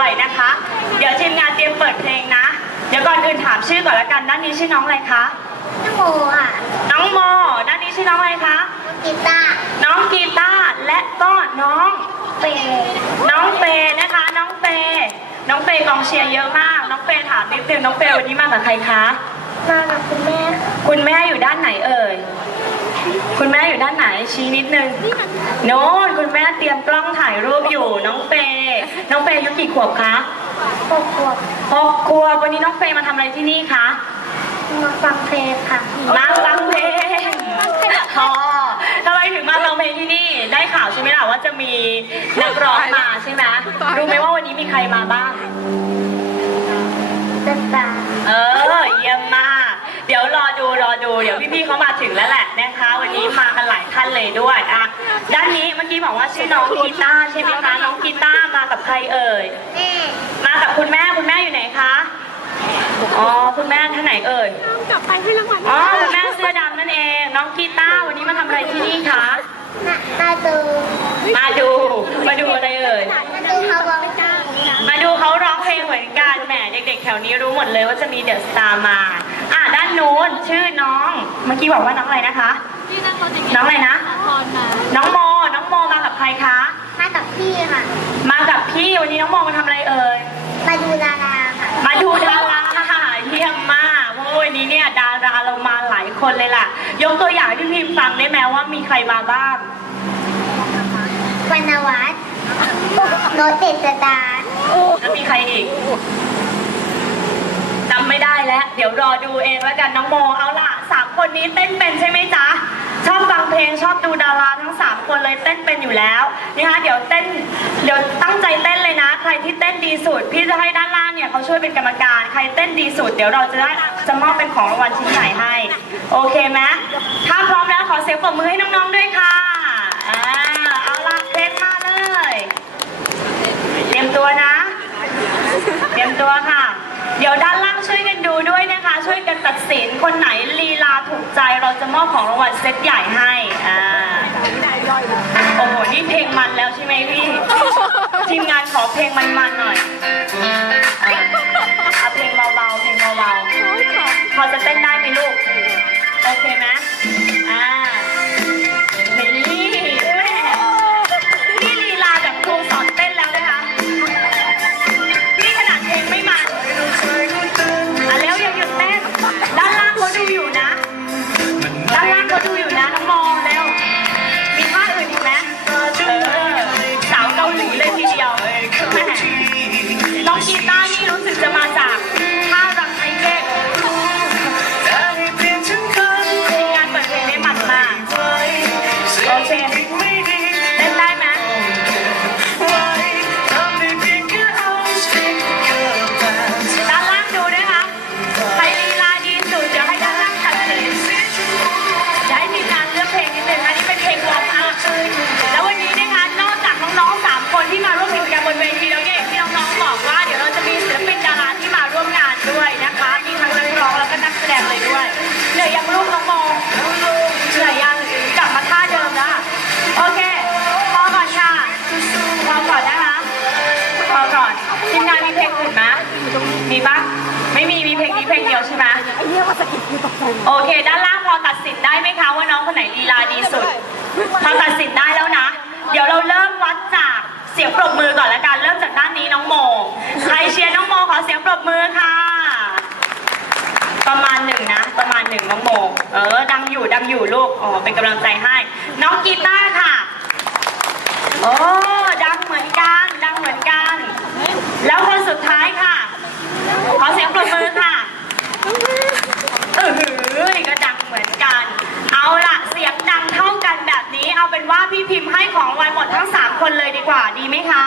ด้วยนะคะ เดี๋ยวทีมงานเตรียมเปิดเพลงนะ เดี๋ยวก่อนอื่นถามชื่อก่อนละกันด้านนี้ชื่อน้องอะไรคะน้ำโมอะน้องโมด้านนี้ชื่อน้องอะไรคะกีตาร์น้องกีตาร์และก็น้องเปย์น้องเปนะคะ น้องเป น้องเปกองเชียร์เยอะมาก น้องเปถามนิดนึงน้องเปวันนี้มากับใครคะมากับคุณแม่ คุณแม่อยู่ด้านไหนเอ่ย คุณแม่อยู่ด้านไหนชี้นิดนึงโน้นคุณแม่เตรียมกล้องถ่ายรูปอยู่น้องเปน้องเปอายุกี่ขวบคะหกขวบหกขวบวันนี้น้องเปมาทำอะไรที่นี่คะมาฟังเพลงค่ะมาฟังเพลงอ๋อทำไมถึงมาฟังเพลงที่นี่ ได้ข่าวใช่ไหมล่ะว่าจะมีนักร้องมาใช่ไหมรู้ไหมว่าวันนี้มีใครมาบ้างเต้นตาเออเยี่ยมมาก เดี๋ยว รอดูรอดู เดี๋ยวพี่ๆเขามาถึงแล้วแหละนะคะ วันนี้มากันหลายท่านเลยด้วยอะด้านนี้เมื่อกี้บอกว่าชื่อน้องกีตาร์ใช่ไหมคะน้องกีตาร์มากับใครเอ่ยแม่มากับคุณแม่คุณแม่อยู่ไหนคะอ๋อคุณแม่ท่านไหนเอ่ยกลับไปให้รางวัลอ๋อคุณแม่เสื้อดำนั่นเอง น้องกีตาร์วันนี้มาทำอะไรที่นี่คะมามาดู มาดู มาดูอะไรเอ่ย มาดูเขาร้องเพลงมาดูเขาร้องเพลงเหมือนกัน แหมเด็กๆแถวนี้รู้หมดเลยว่าจะมีเดอะสตาร์มาอะด้า นนู้นชื่อน้อง เมื่อกี้บอกว่าน้องอะไรนะคะที่นั่งรถอย่างน้องอะไรนะพรมาน้องโม น้องโมมากับใครคะ มากับพี่ค่ะ มากับพี่วันนี้น้องโมมาทำอะไรเอ่ย มาดูดาราค่ะ มาดูดาราเยี่ยมมากเพราะว่าวันนี้เนี่ยดาราเรามาหลายคนเลยล่ะ ยกตัวอย่างให้พี่พิมพ์ฟังได้ไหมว่ามีใครมาบ้าง วรรณวัฒน์โนตเดสตาร์แล้วมีใครอีกจำไม่ได้แล้ว เดี๋ ยวรอดูเองแล้วกันน้องโมเอาล่ะสามคนนี้เต้นเป็นใช่ไหมจ๊ะชอบฟังเพลงชอบดูดาราทั้งสามคนเลยเต้นเป็นอยู่แล้วนะคะเดี๋ยวเต้นเดี๋ยวตั้งใจเต้นเลยนะ ใครที่เต้นดีสุดพี่จะให้ด้านล่างเนี่ยเขาช่วยเป็นกรรมการใครเต้นดีสุด เดี๋ยวเราจะได้จะมอบเป็นของรางวัลชิ้นใหญ่ให้ โอเคไหมถ้าพร้อมแล้วขอเสียงปรบมือให้น้องๆด้วยค่ะอ่าเอาล่ะเพลงมาเลย เตรียมตัวนะ เตรียมตัวค่ะ สินคนไหนลีลาถูกใจเราจะมอบของรางวัลเซตใหญ่ให้อ่าโอ้โหนี่เพลงมันแล้วใช่ไหมพี่ ทีมงานขอเพลงมันๆหน่อยอ่าเอาเพลงเบาๆเพลงเบาๆพอจะเต้นได้ไหมลูก โอเคไหม มมีปะไม่มีมีเพลงนี้เพลงเดียวใช่ไหมไอ้เนี่ยมาสะกิดคือตกใจโอเค ด้านล่างพอตัดสินได้ไหมคะว่าน้องคนไหนลีลาดีสุดพอตัดสินได้แล้วนะ เดี๋ยวเราเริ่มวัดจากเสียงปรบมือก่อนละกันเริ่มจากด้านนี้น้องโมใครเชียร์น้องโมขอเสียงปรบมือค่ะ ประมาณหนึ่งนะ ประมาณหนึ่งน้องโมเออ ดังอยู่ดังอยู่ลูกอ๋อเป็นกำลังใจให้ น้องกีตาร์ค่ะโอ้ ดังเหมือนกัน ดังเหมือนกัน แล้วคนสุดท้ายค่ะ ขอเสียงปรบมือค่ะ เออหือก็ดังเหมือนกัน เอาล่ะ เสียงดังเท่ากันแบบนี้ เอาเป็นว่า พี่พิมพ์ให้ของรางวัลหมดทั้ง 3 คนเลยดีกว่า ดีไหมคะ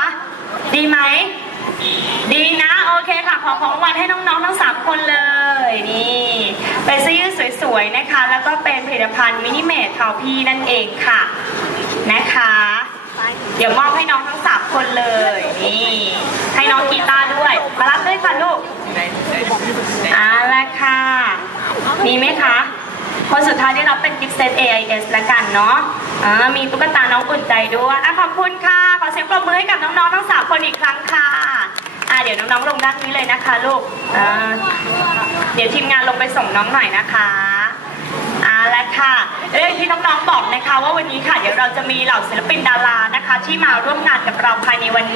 ดีไหม ดีนะ โอเคค่ะ ขอของรางวัลให้น้องๆ ทั้ง 3 คนเลย นี่เป็นเสื้อยืดสวยๆ นะคะ แล้วก็เป็นผลิตภัณฑ์มินิเมทเทาพี่นั่นเองค่ะ นะคะ เดี๋ยวมอบให้น้องทั้ง 3 คนเลย นี่ ให้น้องกีตาร์ด้วย มารับด้วยค่ะลูกเอาละค่ะ มีไหมคะ คนสุดท้ายได้รับเป็นกิฟต์เซต AIS ละกันเนาะอ่ามีตุ๊กตาน้องอุ่นใจด้วยอะขอบคุณค่ะ ขอเสียงปรบมือให้กับน้องๆทั้งสามคนอีกครั้งค่ะอ่าเดี๋ยวน้องๆลงด้านนี้เลยนะคะลูกอ่าเดี๋ยวทีมงานลงไปส่งน้องหน่อยนะคะเอาและค่ะเรื่องที่น้องๆบอกนะคะว่าวันนี้ค่ะเดี๋ยวเราจะมีเหล่าศิลปินดารานะคะ ที่มาร่วมงานกับเราภายในวันนี้